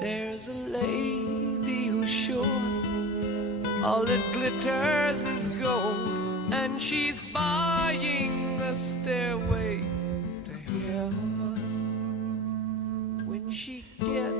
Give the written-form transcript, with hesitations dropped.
There's a lady who's sure all that glitters is gold, and she's buying a stairway to heaven. When she gets